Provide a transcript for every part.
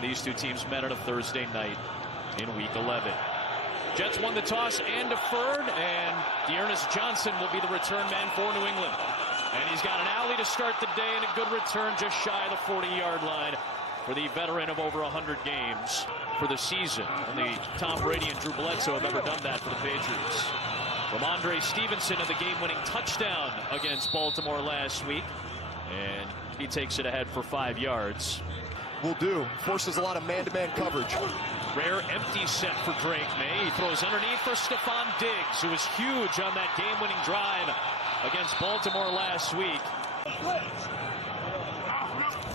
These two teams met on a Thursday night in Week 11. Jets won the toss and deferred, and Dearness Johnson will be the return man for New England. And he's got an alley to start the day and a good return just shy of the 40-yard line for the veteran of over 100 games for the season. Only Tom Brady and Drew Bledsoe have ever done that for the Patriots. Ramondre Stevenson had the game-winning touchdown against Baltimore last week, and he takes it ahead for 5 yards. Will do. Forces a lot of man-to-man coverage. Rare empty set for Drake Maye. He throws underneath for Stephon Diggs, who was huge on that game-winning drive against Baltimore last week.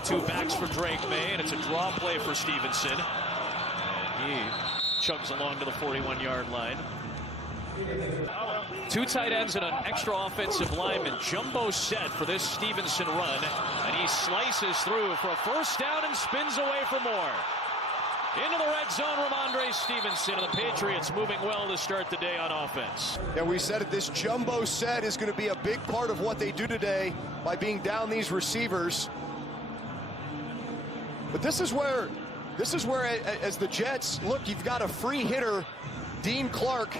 2 backs for Drake Maye, and it's a draw play for Stevenson. And he chugs along to the 41-yard line. 2 tight ends and an extra offensive lineman. Jumbo set for this Stevenson run. And he slices through for a first down and spins away for more. Into the red zone, Ramondre Stevenson, and the Patriots moving well to start the day on offense. Yeah, we said it, this jumbo set is going to be a big part of what they do today by being down these receivers. But this is where, as the Jets, look, you've got a free hitter, Dean Clark,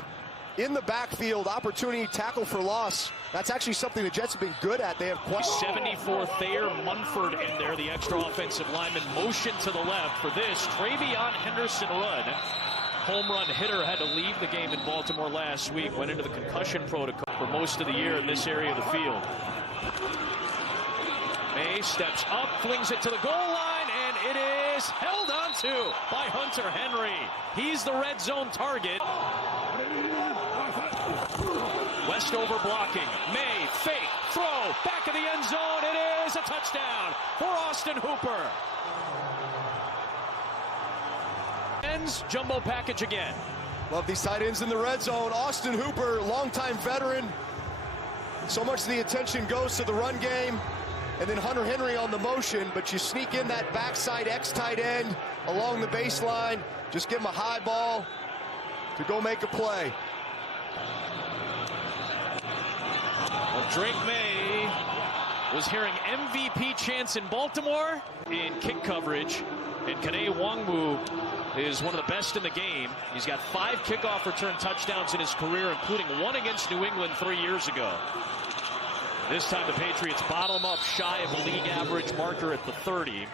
in the backfield, opportunity tackle for loss. That's actually something the Jets have been good at. They have 74 Thayer Munford in there, the extra offensive lineman. Motion to the left for this Travion Henderson run. Home run hitter had to leave the game in Baltimore last week. Went into the concussion protocol for most of the year in this area of the field. Maye steps up, flings it to the goal line, and it is held onto by Hunter Henry. He's the red zone target. Westover blocking. Maye, fake, throw, back of the end zone. It is a touchdown for Austin Hooper. Ends jumbo package again. Love these tight ends in the red zone. Austin Hooper, longtime veteran. So much of the attention goes to the run game. And then Hunter Henry on the motion, but you sneak in that backside X tight end along the baseline. Just give him a high ball to go make a play. Well, Drake Maye was hearing MVP chants in Baltimore in kick coverage, and Kene Nwangwu is one of the best in the game. He's got 5 kickoff return touchdowns in his career, including 1 against New England 3 years ago. This time the Patriots bottle him up shy of the league average marker at the 30.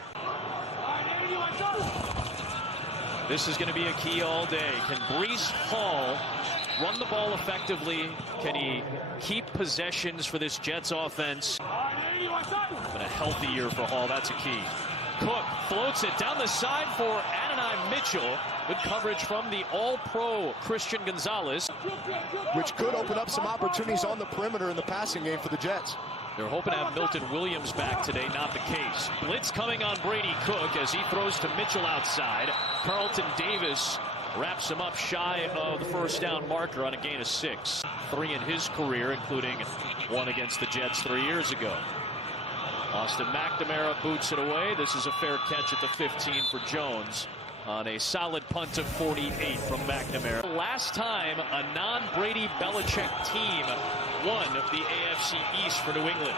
This is going to be a key all day. Can Breece Hall run the ball effectively? Can he keep possessions for this Jets offense? Been a healthy year for Hall. That's a key. Cook floats it down the side for Adonai Mitchell. Good coverage from the all-pro Christian Gonzalez. Which could open up some opportunities on the perimeter in the passing game for the Jets. They're hoping to have Milton Williams back today, not the case. Blitz coming on Brady Cook as he throws to Mitchell outside. Carlton Davis wraps him up shy of the first down marker on a gain of 6. 3 in his career, including 1 against the Jets 3 years ago. Austin McNamara boots it away. This is a fair catch at the 15 for Jones on a solid punt of 48 from McNamara. Last time a non-Brady Belichick team won the AFC East for New England.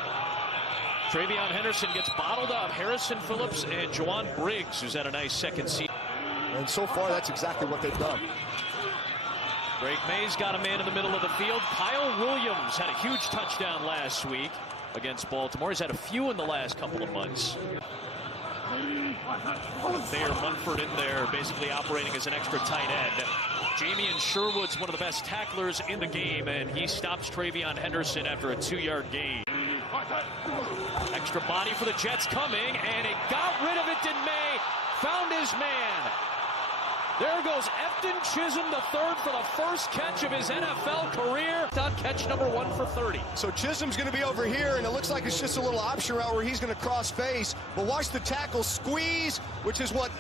Travion Henderson gets bottled up. Harrison Phillips and Juwan Briggs, who's had a nice second season. And so far, that's exactly what they've done. Drake Maye's got a man in the middle of the field. Kyle Williams had a huge touchdown last week against Baltimore. He's had a few in the last couple of months. Thayer Munford in there, basically operating as an extra tight end. Jamian Sherwood's one of the best tacklers in the game, and he stops Travion Henderson after a 2-yard gain. Extra body for the Jets coming, and it got rid of it, did Maye. Found his man. There goes Efton Chisholm III for the first catch of his NFL career. On catch number 1 for 30. So Chisholm's going to be over here, and it looks like it's just a little option route where he's going to cross face. But watch the tackle squeeze, which is what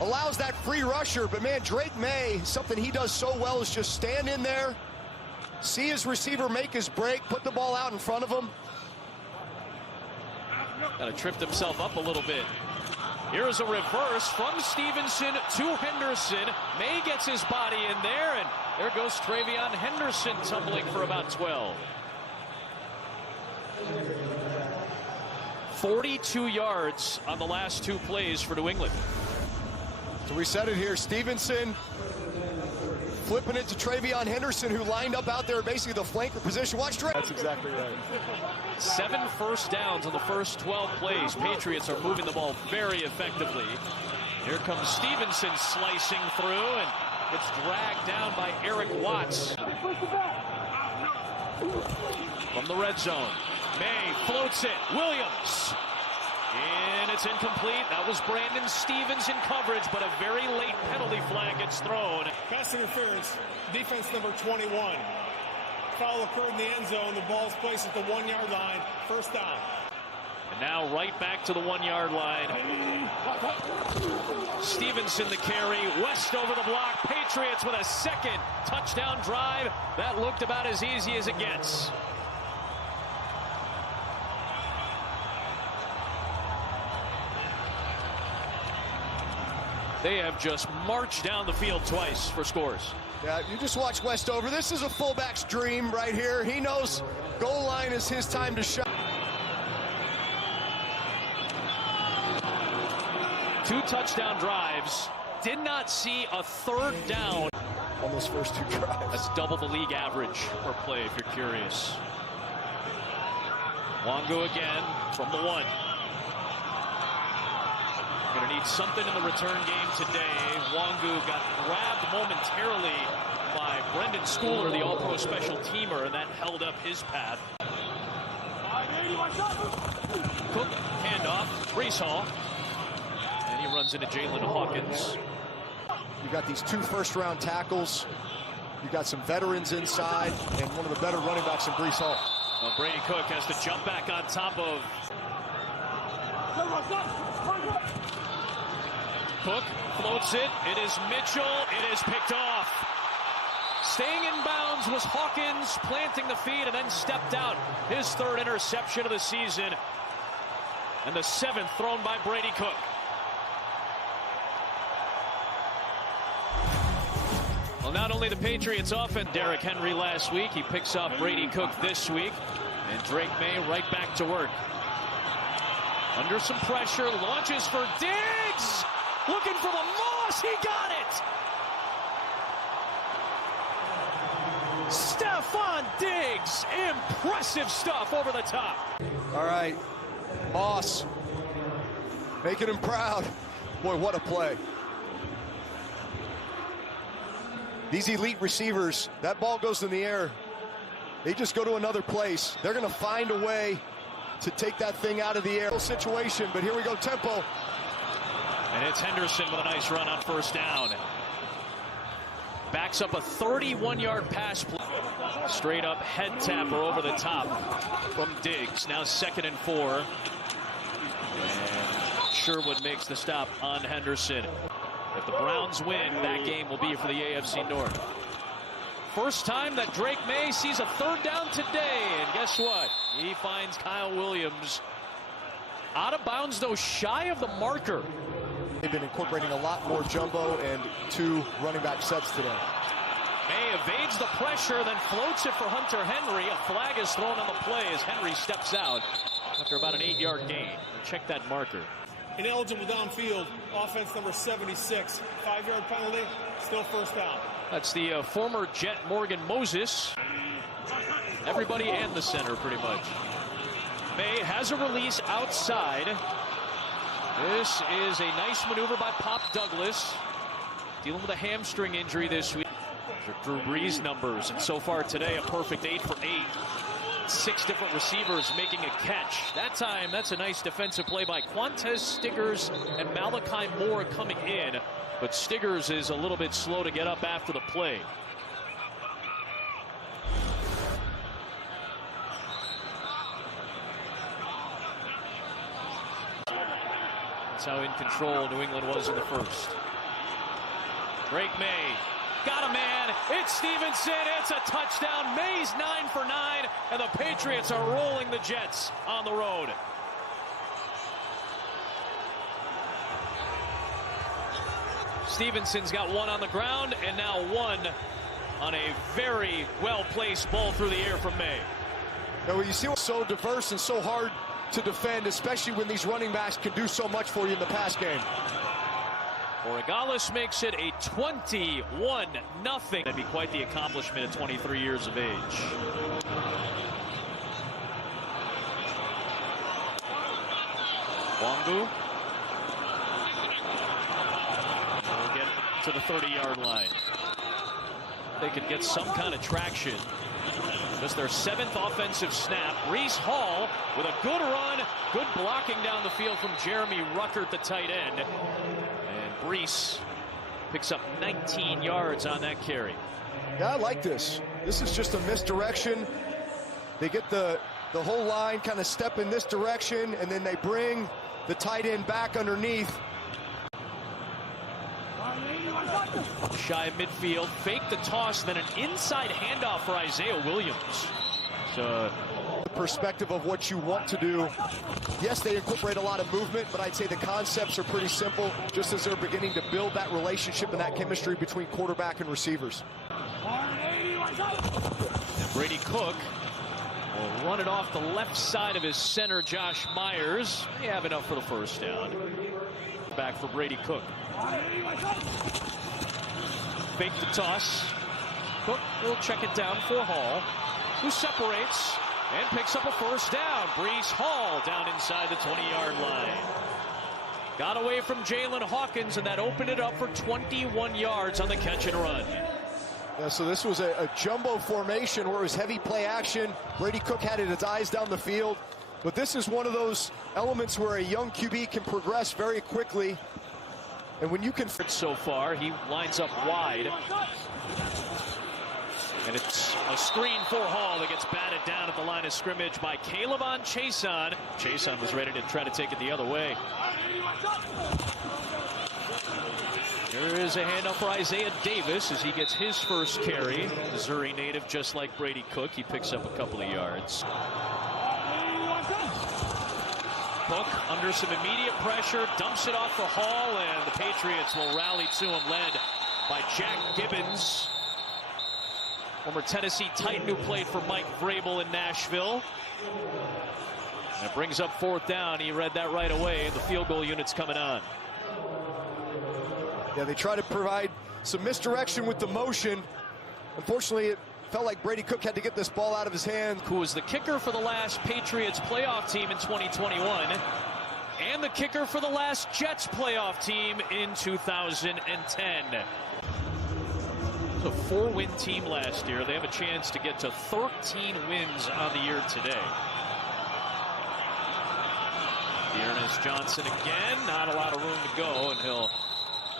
allows that free rusher. But man, Drake Maye, something he does so well is just stand in there, see his receiver make his break, put the ball out in front of him. Kind of tripped himself up a little bit. Here is a reverse from Stevenson to Henderson. Maye gets his body in there, and there goes Travion Henderson tumbling for about 12. 42 yards on the last 2 plays for New England. So we said it here, Stevenson flipping it to Travion Henderson, who lined up out there basically the flanker position. Watch Drake. That's exactly right. 7 first downs on the first 12 plays. Patriots are moving the ball very effectively. Here comes Stevenson slicing through, and it's dragged down by Eric Watts. From the red zone, Maye floats it, Williams. And it's incomplete. That was Brandon Stevens in coverage, but a very late penalty flag gets thrown. Pass interference, defense number 21. Foul occurred in the end zone. The ball's placed at the 1-yard line. First down. And now right back to the 1-yard line. Stevenson the carry. West over the block. Patriots with a second touchdown drive. That looked about as easy as it gets. They have just marched down the field twice for scores. Yeah, you just watch Westover. This is a fullback's dream right here. He knows goal line is his time to shine. 2 touchdown drives. Did not see a third down On those first 2 drives. That's double the league average per play, if you're curious. Wangu again from the 1. Going to need something in the return game today. Wangu got grabbed momentarily by Brendan Schooler, the all-pro special teamer, and that held up his path. Cook, handoff, Breece Hall. And he runs into Jalen Hawkins. You got these 2 first-round tackles. You got some veterans inside, and one of the better running backs in Breece Hall. Well, Brady Cook has to jump back on top of Cook. Floats it. It is Mitchell. It is picked off. Staying in bounds was Hawkins, planting the feet and then stepped out. His 3rd interception of the season. And the 7th thrown by Brady Cook. Well, not only the Patriots offense, Derrick Henry last week, he picks up Brady Cook this week, and Drake Maye right back to work. Under some pressure, launches for Diggs, looking for the Moss, he got it! Stephon Diggs, impressive stuff over the top. All right, Moss, making him proud. Boy, what a play. These elite receivers, that ball goes in the air. They just go to another place. They're going to find a way to take that thing out of the air. Situation, but here we go, tempo. And it's Henderson with a nice run on first down. Backs up a 31-yard pass play. Straight up head tapper over the top from Diggs. Now 2nd and 4. And Sherwood makes the stop on Henderson. If the Browns win, that game will be for the AFC North. First time that Drake Maye sees a 3rd down today. And guess what? He finds Kyle Williams out of bounds, though, shy of the marker. They've been incorporating a lot more jumbo and 2 running back sets today. Maye evades the pressure, then floats it for Hunter Henry. A flag is thrown on the play as Henry steps out after about an 8-yard gain. Check that marker. Ineligible downfield, offense number 76. 5-yard penalty, still first down. That's the former Jet Morgan Moses. Everybody and the center, pretty much. Maye has a release outside. This is a nice maneuver by Pop Douglas. Dealing with a hamstring injury this week. Drew Brees numbers, and so far today, a perfect 8 for 8. 6 different receivers making a catch. That time, that's a nice defensive play by Quantez Stiggers and Malachi Moore coming in. But Stiggers is a little bit slow to get up after the play. That's how in control New England was in the first. Drake Maye. Got a man. It's Stevenson. It's a touchdown. Maye's 9 for 9. And the Patriots are rolling the Jets on the road. Stevenson's got 1 on the ground. And now 1 on a very well-placed ball through the air from Maye. Now, you see what's so diverse and so hard to defend, especially when these running backs can do so much for you in the pass game. Borregales makes it a 21-0. That'd be quite the accomplishment at 23 years of age. Wongu will get to the 30-yard line. They could get some kind of traction. This is their 7th offensive snap. Breece Hall with a good run, good blocking down the field from Jeremy Ruckert, the tight end. And Breece picks up 19 yards on that carry. Yeah, I like this. This is just a misdirection. They get the whole line kind of step in this direction, and then they bring the tight end back underneath. Shy of midfield, fake the toss, then an inside handoff for Isaiah Williams. So, the perspective of what you want to do. Yes, they incorporate a lot of movement, but I'd say the concepts are pretty simple, just as they're beginning to build that relationship and that chemistry between quarterback and receivers. And Brady Cook will run it off the left side of his center, Josh Myers. They have enough for the first down. Back for Brady Cook. Fake the toss. Cook will check it down for Hall, who separates and picks up a first down. Breece Hall down inside the 20-yard line. Got away from Jalen Hawkins, and that opened it up for 21 yards on the catch and run. Yeah, so this was a jumbo formation where it was heavy play action. Brady Cook had his eyes down the field. But this is one of those elements where a young QB can progress very quickly. And when you can... So far, he lines up wide. And it's a screen for Hall that gets batted down at the line of scrimmage by Calebon Chason. Chason was ready to try to take it the other way. There is a handoff for Isaiah Davis as he gets his first carry. Missouri native, just like Brady Cook. He picks up a couple of yards. Cook under some immediate pressure, dumps it off for Hall, and the Patriots will rally to him, led by Jack Gibbons, former Tennessee Titan who played for Mike Vrabel in Nashville. That brings up 4th down. He read that right away, and the field goal unit's coming on. Yeah, they try to provide some misdirection with the motion. Unfortunately, it felt like Brady Cook had to get this ball out of his hand. Who was the kicker for the last Patriots playoff team in 2021 and the kicker for the last Jets playoff team in 2010. It was a 4-win team last year. They have a chance to get to 13 wins on the year today. Dearness Johnson again, not a lot of room to go, and he'll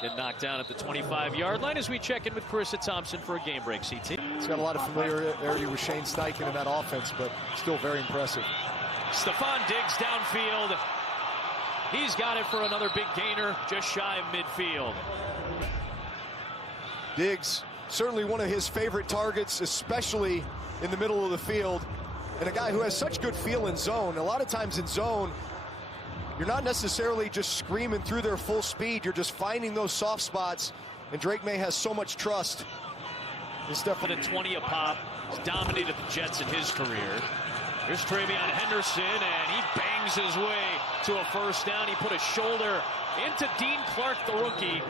get knocked down at the 25-yard line as we check in with Carissa Thompson for a game break, CT. He's got a lot of familiarity with Shane Steichen in that offense, but still very impressive. Stephon Diggs downfield. He's got it for another big gainer, just shy of midfield. Diggs, certainly one of his favorite targets, especially in the middle of the field. And a guy who has such good feel in zone. A lot of times in zone, you're not necessarily just screaming through their full speed. You're just finding those soft spots. And Drake Maye has so much trust. He's definitely at 20 a pop. He's dominated the Jets in his career. Here's Travion Henderson, and he bangs his way to a first down. He put a shoulder into Dean Clark, the rookie.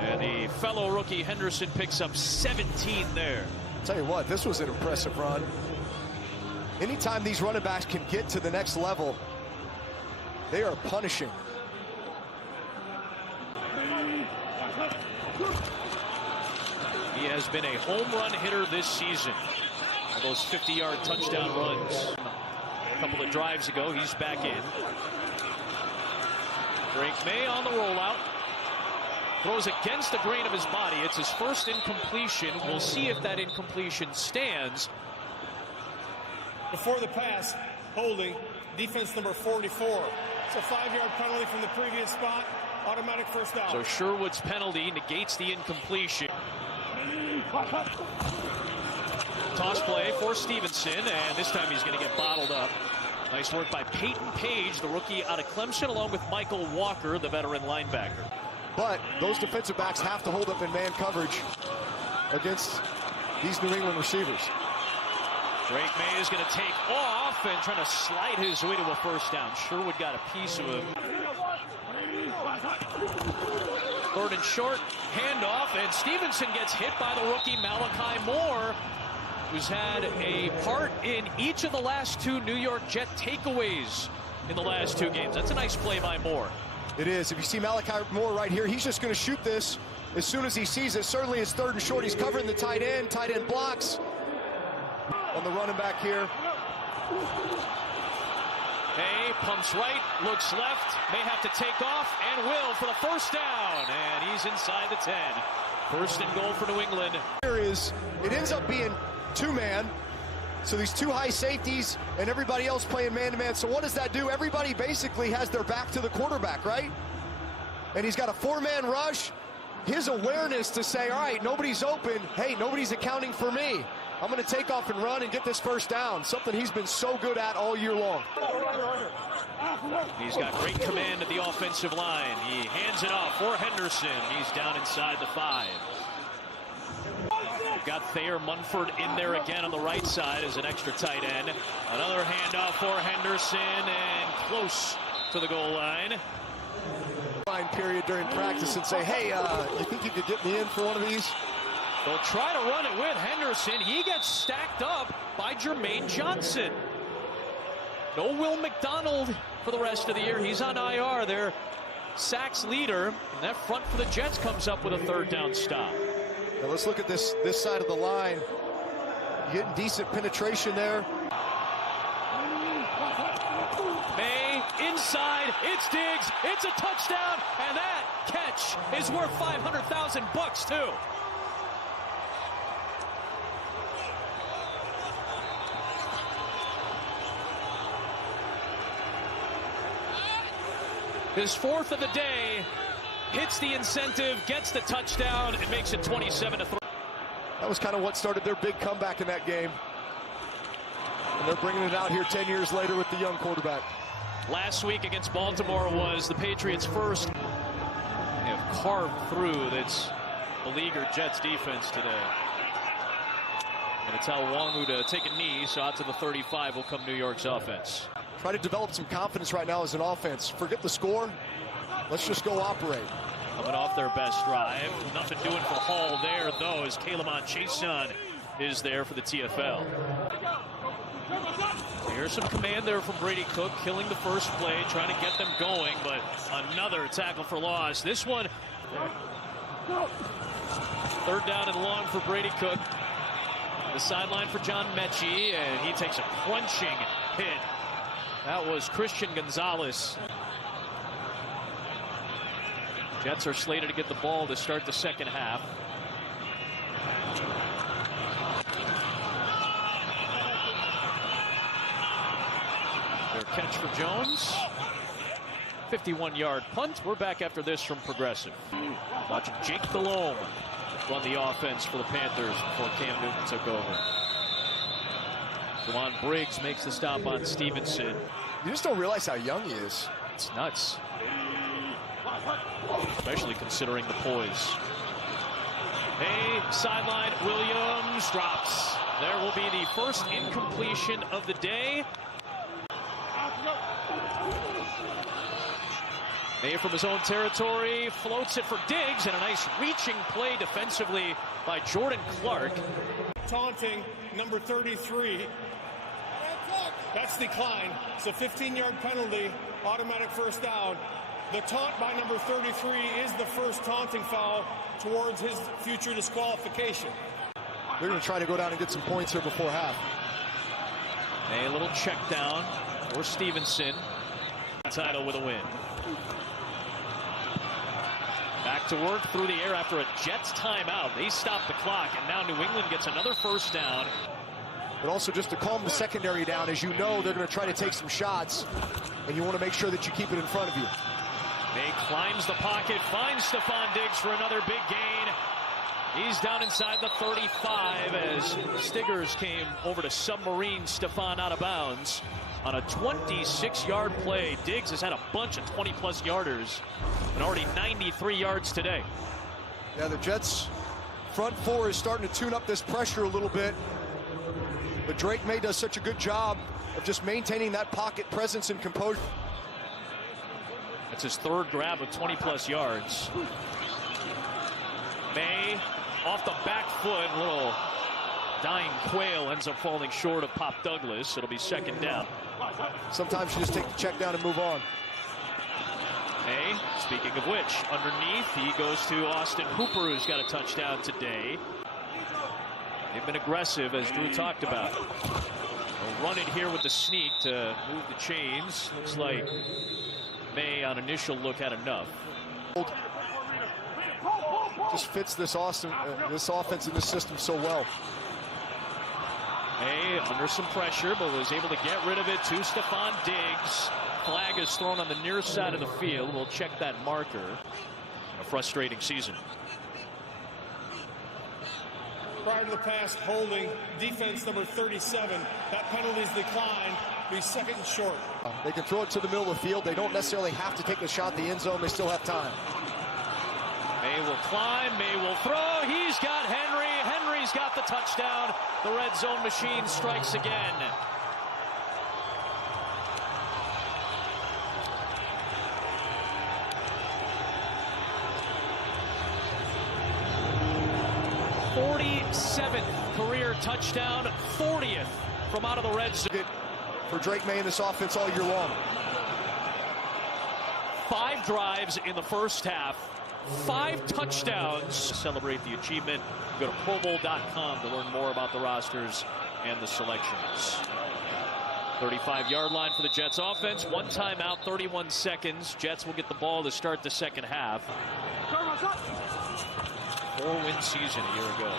And the fellow rookie Henderson picks up 17 there. I'll tell you what, this was an impressive run. Anytime these running backs can get to the next level, they are punishing. He has been a home run hitter this season. All those 50-yard touchdown runs. A couple of drives ago, he's back in. Drake Maye on the rollout. Throws against the grain of his body. It's his first incompletion. We'll see if that incompletion stands. Before the pass, holding, defense number 44. It's a 5-yard penalty from the previous spot. Automatic first down. So Sherwood's penalty negates the incompletion. Toss play for Stevenson, and this time he's going to get bottled up. Nice work by Peyton Page, the rookie out of Clemson, along with Michael Walker, the veteran linebacker. But those defensive backs have to hold up in man coverage against these New England receivers. Drake Maye is going to take off and trying to slide his way to a first down. Sherwood got a piece of him. 3rd and short, handoff, and Stevenson gets hit by the rookie Malachi Moore, who's had a part in each of the last 2 New York Jet takeaways in the last 2 games. That's a nice play by Moore. It is. If you see Malachi Moore right here, he's just going to shoot this as soon as he sees it. Certainly it's 3rd and short. He's covering the tight end. Tight end blocks on the running back here. Maye pumps right, looks left, may have to take off, and will for the first down. And he's inside the 10. 1st and goal for New England. Here is, it ends up being 2-man. So these 2 high safeties and everybody else playing man-to-man. So what does that do? Everybody basically has their back to the quarterback, right? And he's got a 4-man rush. His awareness to say, all right, nobody's open. Hey, nobody's accounting for me. I'm going to take off and run and get this first down. Something he's been so good at all year long. He's got great command at the offensive line. He hands it off for Henderson. He's down inside the 5. Got Thayer Munford in there again on the right side as an extra tight end. Another handoff for Henderson and close to the goal line. Line period during practice and say, hey, you think you could get me in for one of these? They'll try to run it with Henderson. He gets stacked up by Jermaine Johnson. No Will McDonald for the rest of the year. He's on IR. Their sacks leader. And that front for the Jets comes up with a 3rd down stop. Now let's look at this side of the line. Getting decent penetration there. Maye inside. It's Diggs. It's a touchdown. And that catch is worth $500,000 too. His 4th of the day, hits the incentive, gets the touchdown, and makes it 27-3. That was kind of what started their big comeback in that game. And they're bringing it out here 10 years later with the young quarterback. Last week against Baltimore was the Patriots' first. They have carved through this beleaguered Jets defense today. Going to tell Wongu to take a knee, so out to the 35 will come New York's offense. Try to develop some confidence right now as an offense. Forget the score. Let's just go operate. Coming off their best drive. Nothing doing for Hall there, though, as K'Lamont Chason is there for the TFL. Here's some command there from Brady Cook, killing the first play, trying to get them going, but another tackle for loss. This one, 3rd down and long for Brady Cook. The sideline for John Mechie, and he takes a crunching hit. That was Christian Gonzalez. Jets are slated to get the ball to start the 2nd half. Their catch for Jones. 51-yard punt. We're back after this from Progressive. Watching Jake Delhomme run the offense for the Panthers before Cam Newton took over. Javon Briggs makes the stop on Stevenson. You just don't realize how young he is. It's nuts. Especially considering the poise. Hey, sideline, Williams drops. There will be the first incompletion of the day. Maye from his own territory floats it for Diggs, and a nice reaching play defensively by Jordan Clark. Taunting number 33. That's declined. It's a 15-yard penalty, automatic first down. The taunt by number 33 is the first taunting foul towards his future disqualification. They're going to try to go down and get some points here before half. A little check down for Stevenson. Title with a win. Back to work through the air after a Jets timeout. They stop the clock, and now New England gets another first down. But also just to calm the secondary down. As you know, they're going to try to take some shots, and you want to make sure that you keep it in front of you. Maye climbs the pocket, finds Stephon Diggs for another big gain. He's down inside the 35 as Stiggers came over to submarine Stephon out of bounds on a 26-yard play. Diggs has had a bunch of 20-plus yarders and already 93 yards today. Yeah, the Jets' front four is starting to tune up this pressure a little bit. But Drake Maye does such a good job of just maintaining that pocket presence and composure. That's his third grab of 20-plus yards. Maye off the back foot, little dying quail ends up falling short of Pop Douglas. It'll be second down. Sometimes you just take the check down and move on. Maye, speaking of which, underneath, he goes to Austin Hooper, who's got a touchdown today. They've been aggressive, as Drew talked about. They'll run it here with the sneak to move the chains. Looks like Maye, on initial look, had enough. Just fits this offense in this system so well. Maye under some pressure, but was able to get rid of it to Stephon Diggs. Flag is thrown on the near side of the field. We'll check that marker. A frustrating season. Prior to the pass, holding defense number 37. That penalty's declined. Be second and short. They can throw it to the middle of the field. They don't necessarily have to take a shot at the end zone. They still have time. Maye will climb. Maye will throw. He's got Henry. Henry's got the touchdown. The red zone machine strikes again. '47th career touchdown, 40th from out of the red zone. For Drake Maye in this offense all year long. 5 drives in the first half, 5 touchdowns. Celebrate the achievement. Go to ProBowl.com to learn more about the rosters and the selections. 35-yard line for the Jets offense. 1 timeout, 31 seconds. Jets will get the ball to start the second half. 4-win season a year ago.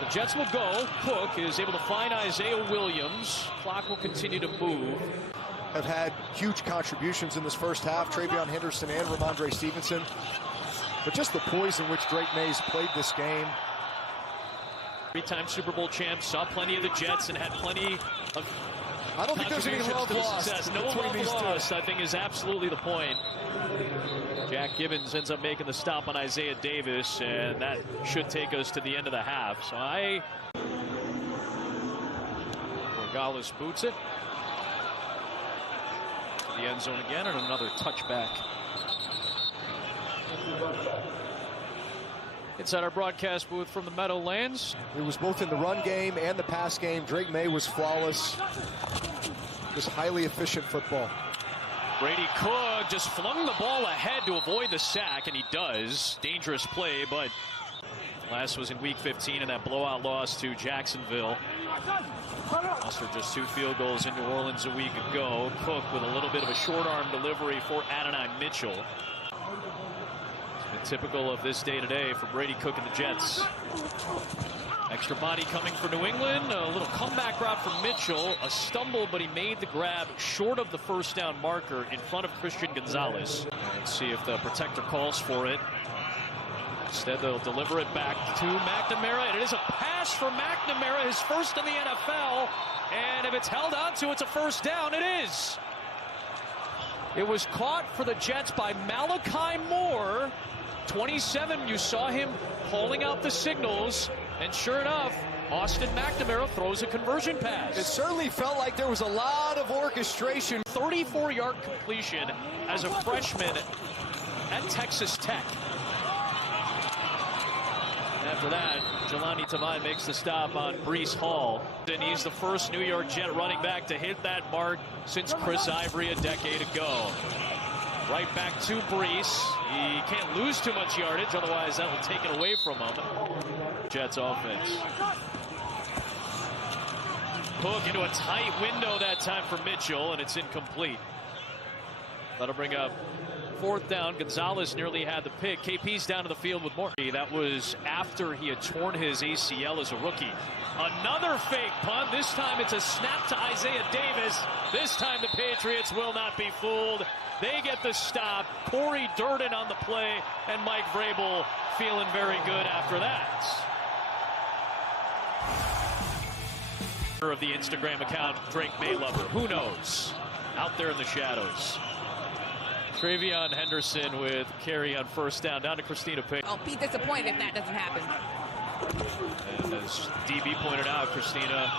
The Jets will go. Cook is able to find Isaiah Williams. Clock will continue to move. Have had huge contributions in this first half. Travion Henderson and Ramondre Stevenson. But just the poise in which Drake Maye's played this game. 3-time Super Bowl champs, saw plenty of the Jets and had plenty of I don't think there's any love lost. No love lost, I think, is absolutely the point. Jack Gibbons ends up making the stop on Isaiah Davis, and that should take us to the end of the half. So Regales boots it. The end zone again, and another touchback. Inside our broadcast booth from the Meadowlands. It was both in the run game and the pass game. Drake Maye was flawless. Just highly efficient football. Brady Cook just flung the ball ahead to avoid the sack, and he does. Dangerous play, but last was in week 15 in that blowout loss to Jacksonville. After just 2 field goals in New Orleans a week ago. Cook with a little bit of a short arm delivery for Adonai Mitchell. It's been typical of this day today for Brady Cook and the Jets. Extra body coming for New England. A little comeback route from Mitchell. A stumble, but he made the grab short of the first down marker in front of Christian Gonzalez. Let's see if the protector calls for it. Instead, they'll deliver it back to McNamara. And it is a pass for McNamara, his first in the NFL. And if it's held onto, it's a first down. It is. It was caught for the Jets by Malachi Moore. 27, you saw him calling out the signals. And sure enough, Austin McNamara throws a conversion pass. It certainly felt like there was a lot of orchestration. 34-yard completion as a freshman at Texas Tech. After that, Jelani Tavai makes the stop on Breece Hall. And he's the first New York Jet running back to hit that mark since Chris Ivory a decade ago. Right back to Breece. He can't lose too much yardage, otherwise that will take it away from him. Jets offense. Cook into a tight window that time for Mitchell, and it's incomplete. That'll bring up 4th down. Gonzalez nearly had the pick. KP's down to the field with more. That was after he had torn his ACL as a rookie. Another fake punt. This time it's a snap to Isaiah Davis. This time the Patriots will not be fooled. They get the stop. Corey Durden on the play, and Mike Vrabel feeling very good after that. Of the Instagram account, Drake Maye lover. Who knows? Out there in the shadows. Travion Henderson with carry on first down. Down to Christina Payne. I'll be disappointed if that doesn't happen. And as DB pointed out, Christina,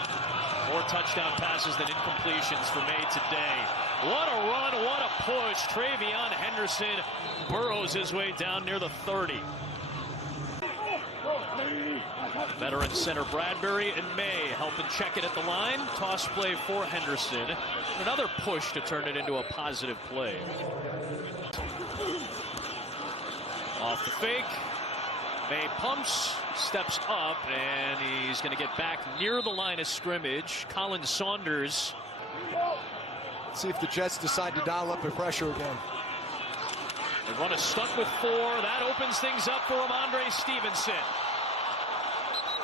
more touchdown passes than incompletions for Maye today. What a run, what a push. Travion Henderson burrows his way down near the 30. Veteran center Bradbury and Maye helping check it at the line. Toss play for Henderson. Another push to turn it into a positive play. Off the fake. Maye pumps, steps up, and he's going to get back near the line of scrimmage. Colin Saunders. Let's see if the Jets decide to dial up their pressure again. They run a stunt with 4. That opens things up for Ramondre Stevenson.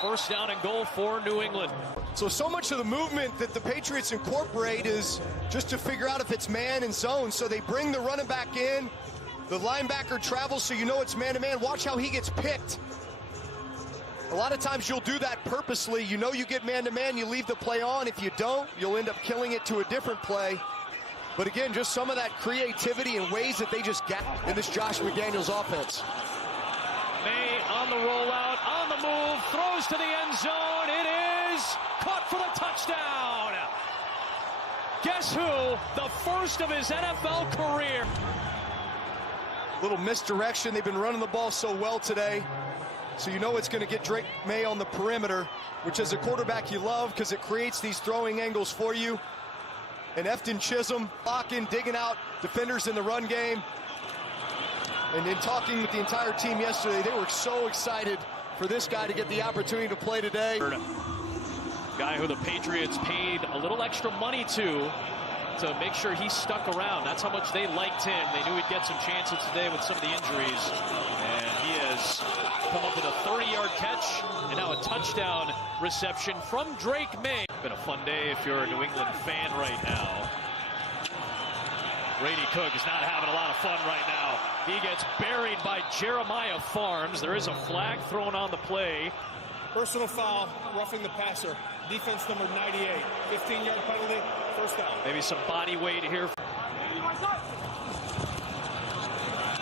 First down and goal for New England. So much of the movement that the Patriots incorporate is just to figure out if it's man and zone. So they bring the running back in. The linebacker travels so you know it's man-to-man. Watch how he gets picked. A lot of times you'll do that purposely. You know you get man-to-man, you leave the play on. If you don't, you'll end up killing it to a different play. But again, just some of that creativity and ways that they just get in this Josh McDaniels offense. Maye on the rollout, on the move, throws to the end zone. It is caught for the touchdown. Guess who? The first of his NFL career. Little misdirection. They've been running the ball so well today. So you know it's going to get Drake Maye on the perimeter, which as a quarterback you love because it creates these throwing angles for you. And Efton Chisholm blocking, digging out defenders in the run game. And in talking with the entire team yesterday, they were so excited for this guy to get the opportunity to play today. Guy who the Patriots paid a little extra money to make sure he stuck around. That's how much they liked him. They knew he'd get some chances today with some of the injuries. And he has come up with a 30-yard catch and now a touchdown reception from Drake Maye. Been a fun day if you're a New England fan right now. Brady Cook is not having a lot of fun right now. He gets buried by Jeremiah Farms. There is a flag thrown on the play. Personal foul, roughing the passer. Defense number 98. 15-yard penalty, first down. Maybe some body weight here.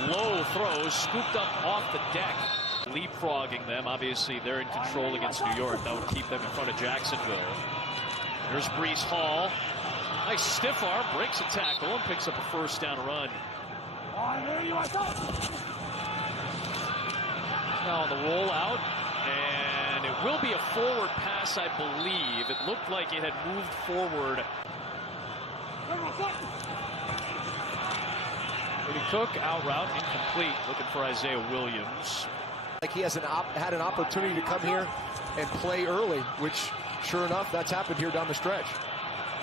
Low throws, scooped up off the deck. Leapfrogging them. Obviously, they're in control against New York. That would keep them in front of Jacksonville. There's Breece Hall. Nice stiff arm, breaks a tackle, and picks up a first down run. Now on the rollout, and it will be a forward pass, I believe. It looked like it had moved forward. Brady Cook, out route, incomplete. Looking for Isaiah Williams. Like he has had an opportunity to come here and play early, which sure enough, that's happened here down the stretch.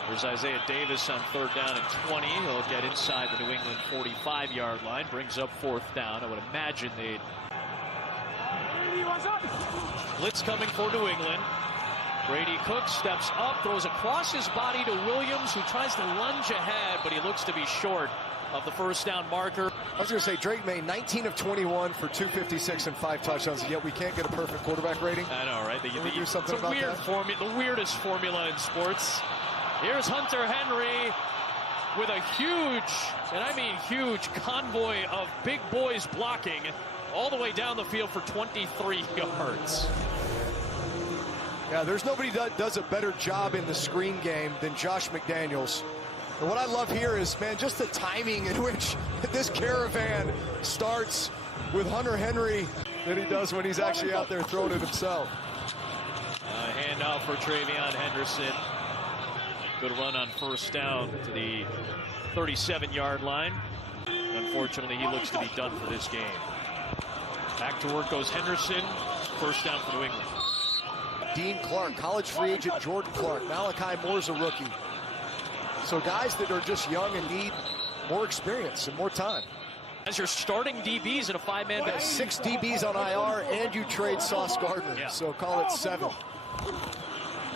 There's Isaiah Davis on 3rd down and 20. He'll get inside the New England 45-yard line. Brings up 4th down. I would imagine they'd... Blitz coming for New England. Brady Cook steps up, throws across his body to Williams, who tries to lunge ahead, but he looks to be short of the first down marker. I was going to say, Drake Maye, 19 of 21 for 256 and 5 touchdowns, and yet we can't get a perfect quarterback rating. I know, right? Can we do something about that? The weirdest formula in sports. Here's Hunter Henry with a huge, and I mean huge, convoy of big boys blocking all the way down the field for 23 yards. Yeah, there's nobody that does a better job in the screen game than Josh McDaniels. And what I love here is, man, just the timing in which this caravan starts with Hunter Henry than he does when he's actually out there throwing it himself. Handout for Travion Henderson. Good run on first down to the 37-yard line. Unfortunately, he looks to be done for this game. Back to work goes Henderson. First down for New England. Dean Clark, college free agent Jordan Clark. Malachi Moore's a rookie. So guys that are just young and need more experience and more time. As you're starting DBs in a 5-man base. 6 DBs on IR, and you trade Sauce Gardner. Yeah. So call it 7.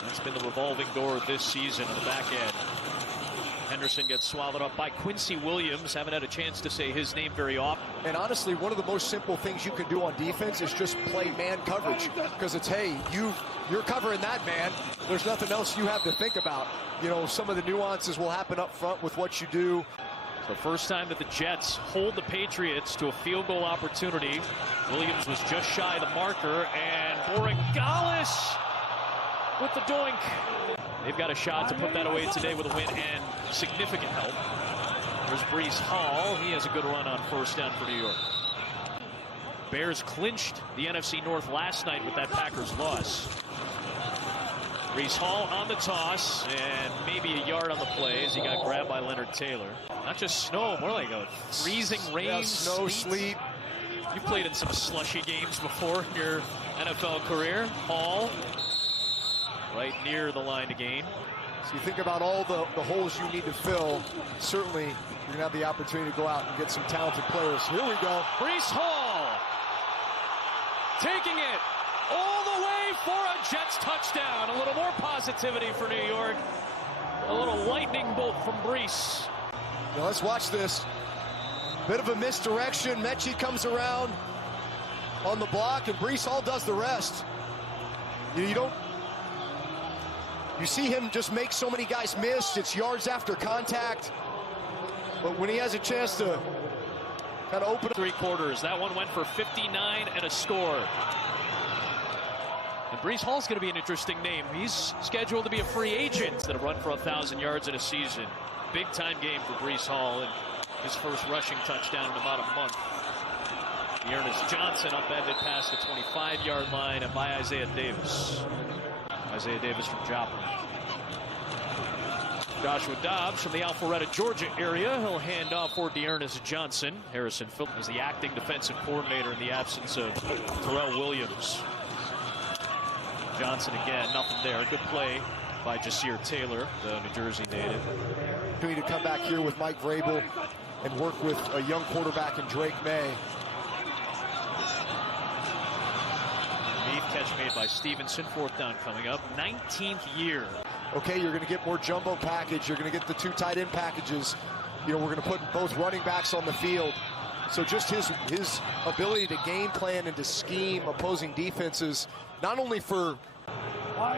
That's been the revolving door this season on the back end. Henderson gets swallowed up by Quincy Williams. Haven't had a chance to say his name very often. And honestly, one of the most simple things you can do on defense is just play man coverage. Because it's, hey, you're covering that man. There's nothing else you have to think about. You know, some of the nuances will happen up front with what you do. The first time that the Jets hold the Patriots to a field goal opportunity. Williams was just shy of the marker, and Borregales with the doink. They've got a shot to put that away today with a win and significant help. There's Breece Hall. He has a good run on first down for New York. Bears clinched the NFC North last night with that Packers loss. Breece Hall on the toss, and maybe a yard on the play as he got grabbed by Leonard Taylor. Not just snow, more like a freezing rain. Yeah, snow, sleet. You played in some slushy games before in your NFL career. Hall right near the line to gain. So you think about all the holes you need to fill. Certainly, you're going to have the opportunity to go out and get some talented players. Here we go. Breece Hall taking it all the way for a Jets touchdown. A little more positivity for New York. A little lightning bolt from Breece. Now let's watch this. Bit of a misdirection. Mechie comes around on the block, and Breece Hall does the rest. You see him just make so many guys miss. It's yards after contact. But when he has a chance to kind of open up. 3 quarters. That one went for 59 and a score. And Breece Hall's going to be an interesting name. He's scheduled to be a free agent that have run for 1,000 yards in a season. Big time game for Breece Hall and his first rushing touchdown in about a month. Ernest Johnson upended past the 25-yard line and by Isaiah Davis. Isaiah Davis from Joplin. Joshua Dobbs from the Alpharetta, Georgia area. He'll hand off for Ernest Johnson. Harrison Phillips is the acting defensive coordinator in the absence of Terrell Williams. Johnson again, nothing there. Good play by Jasir Taylor, the New Jersey native. We need to come back here with Mike Vrabel and work with a young quarterback in Drake Maye. Catch made by Stevenson. 4th down coming up. 19th year. Okay, you're going to get more jumbo package. You're going to get the 2 tight end packages. You know, we're going to put both running backs on the field. So just his ability to game plan and to scheme opposing defenses, not only for... We'll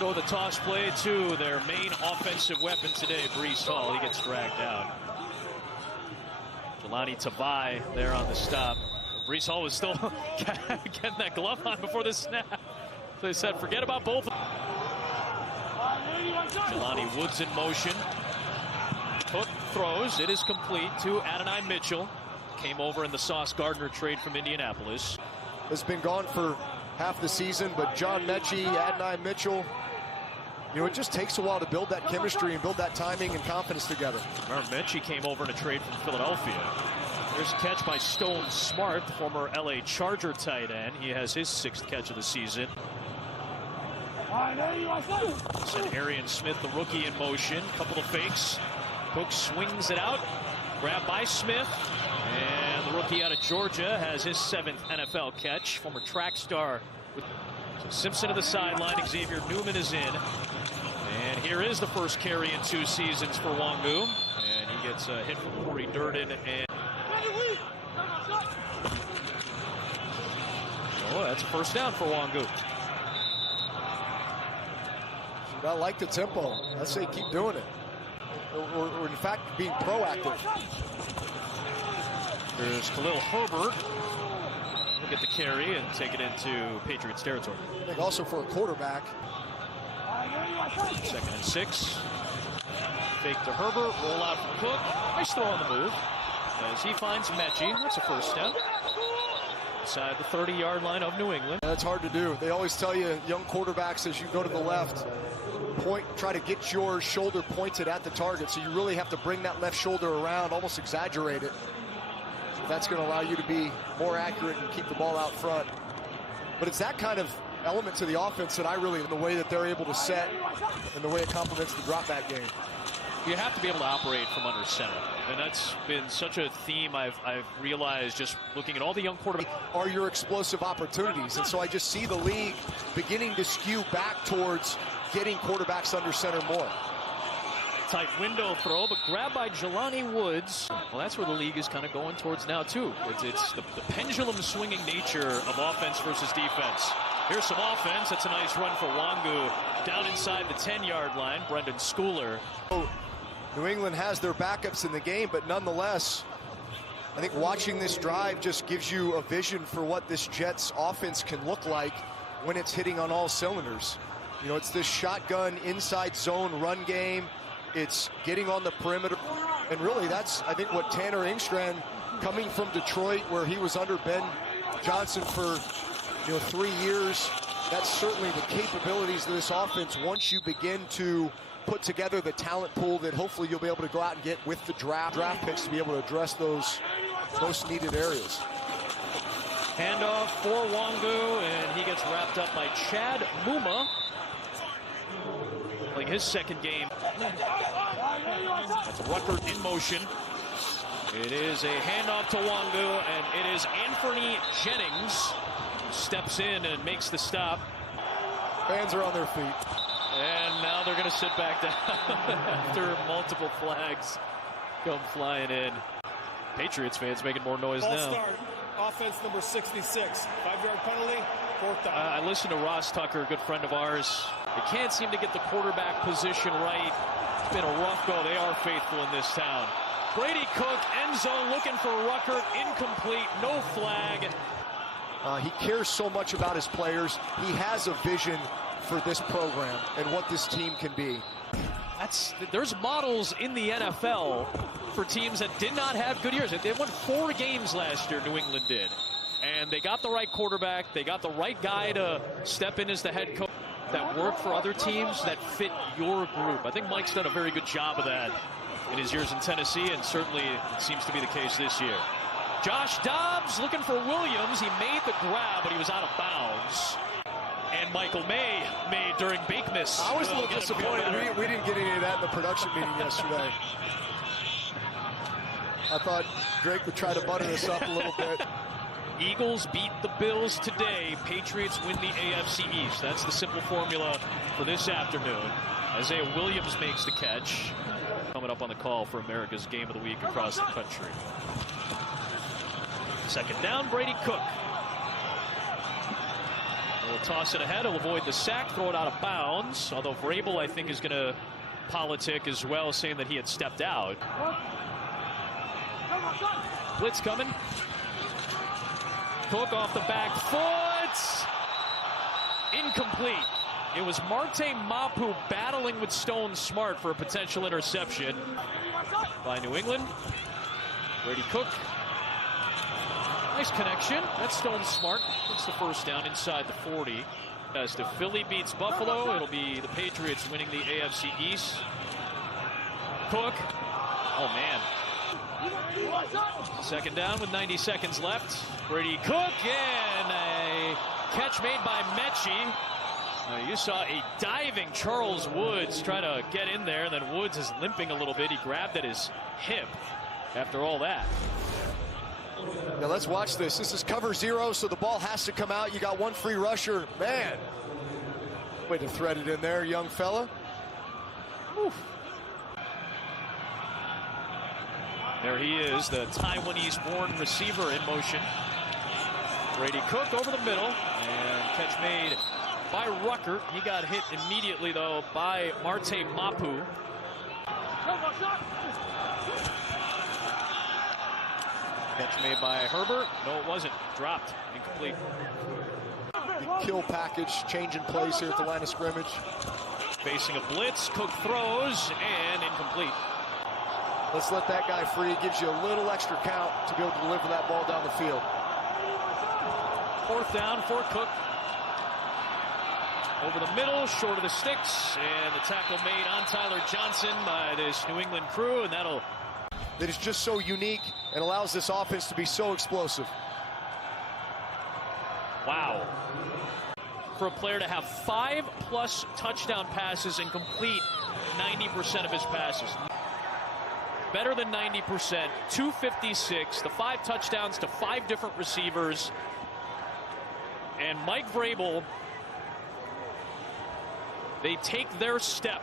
go with the toss play to their main offensive weapon today, Breece Hall. He gets dragged out. Jelani Tavai there on the stop. Breece Hall was still getting that glove on before the snap. So they said, forget about both. Jelani Woods in motion. Cook throws. It is complete to Adonai Mitchell. Came over in the Sauce Gardner trade from Indianapolis. Has been gone for half the season, but John Mechie, Adonai Mitchell, you know, it just takes a while to build that chemistry and build that timing and confidence together. Remember, Mechie came over in a trade from Philadelphia. There's a catch by Stone Smart, the former LA Charger tight end. He has his 6th catch of the season. And Arian Smith, the rookie, in motion. Couple of fakes. Cook swings it out. Grabbed by Smith. And the rookie out of Georgia has his 7th NFL catch. Former track star. So Simpson to the sideline. Xavier Newman is in. And here is the first carry in 2 seasons for Wangu. And he gets a hit from Corey Durden. And oh, that's a first down for Wangu. I like the tempo. I say keep doing it. Or in fact, being proactive. There's Khalil Herbert. He'll get the carry and take it into Patriots territory. I think also for a quarterback. 2nd and 6. Fake to Herbert. Roll out for Cook. Nice throw on the move. As he finds Mechie. That's a first down. Inside the 30-yard line of New England. That's hard to do. They always tell you, young quarterbacks, as you go to the left, try to get your shoulder pointed at the target. So you really have to bring that left shoulder around, almost exaggerate it. That's going to allow you to be more accurate and keep the ball out front. But it's that kind of element to the offense that I really, the way that they're able to set and the way it complements the drop back game. You have to be able to operate from under center. And that's been such a theme I've realized just looking at all the young quarterbacks. Are your explosive opportunities. And so I just see the league beginning to skew back towards getting quarterbacks under center more. Tight window throw, but grabbed by Jelani Woods. Well, that's where the league is kind of going towards now, too. It's the pendulum swinging nature of offense versus defense. Here's some offense. That's a nice run for Wangu. Down inside the 10-yard line, Brendan Schooler. New England has their backups in the game, but nonetheless, I think watching this drive just gives you a vision for what this Jets offense can look like when it's hitting on all cylinders. You know, it's this shotgun inside zone run game. It's getting on the perimeter. And really, that's, I think, what Tanner Engstrand, coming from Detroit, where he was under Ben Johnson for, 3 years, that's certainly the capabilities of this offense once you begin to put together the talent pool that hopefully you'll be able to go out and get with the draft picks to be able to address those most needed areas. Handoff for Wangu, and he gets wrapped up by Chad Muma. Playing his second game. That's Ruckert in motion. It is a handoff to Wangu, and it is Anthony Jennings. Steps in and makes the stop. Fans are on their feet. And now they're going to sit back down after multiple flags come flying in. Patriots fans making more noise now. Start. Offense number 66. 5-yard penalty, 4th down. I listened to Ross Tucker, a good friend of ours. They can't seem to get the quarterback position right. It's been a rough go. They are faithful in this town. Brady Cook, end zone, looking for Ruckert. Incomplete, no flag. He cares so much about his players. He has a vision for this program and what this team can be. There's models in the NFL for teams that did not have good years. They won 4 games last year, New England did. And they got the right quarterback. They got the right guy to step in as the head coach that work for other teams that fit your group. I think Mike's done a very good job of that in his years in Tennessee, and certainly it seems to be the case this year. Josh Dobbs looking for Williams. He made the grab, but he was out of bounds. And Michael Maye made during Bakemas. I was a little disappointed. We didn't get any of that in the production meeting yesterday. I thought Drake would try to butter us up a little bit. Eagles beat the Bills today. Patriots win the AFC East. That's the simple formula for this afternoon. Isaiah Williams makes the catch. Coming up on the call for America's Game of the Week across the country. Second down, Brady Cook. He'll toss it ahead. He'll avoid the sack, throw it out of bounds. Although Vrabel, I think, is going to politic as well, saying that he had stepped out. Blitz coming. Cook off the back foot. Incomplete. It was Marte Mapu battling with Stone Smart for a potential interception by New England. Brady Cook. Nice connection. That's Stone Smart. That's the first down inside the 40. As the Philly beats Buffalo, it'll be the Patriots winning the AFC East. Cook. Oh, man. Second down with 90 seconds left. Brady Cook, and a catch made by Mechie. You saw a diving Charles Woods try to get in there, and then Woods is limping a little bit. He grabbed at his hip after all that. Now let's watch this. This is cover 0, so the ball has to come out. You got one free rusher. Man, way to thread it in there, young fella. Oof. There he is, the Taiwanese-born receiver in motion. Brady Cook over the middle, and catch made by Ruckert. He got hit immediately, though, by Marte Mapu. Catch made by Herbert. No, it wasn't. Dropped. Incomplete. The kill package, changing plays here at the line of scrimmage. Facing a blitz. Cook throws, and incomplete. Let's let that guy free. It gives you a little extra count to be able to deliver that ball down the field. 4th down for Cook. Over the middle, short of the sticks, and the tackle made on Tyler Johnson by this New England crew, and that is just so unique and allows this offense to be so explosive. Wow. For a player to have 5+ touchdown passes and complete 90% of his passes. Better than 90%, 256, the 5 touchdowns to 5 different receivers. And Mike Vrabel, they take their step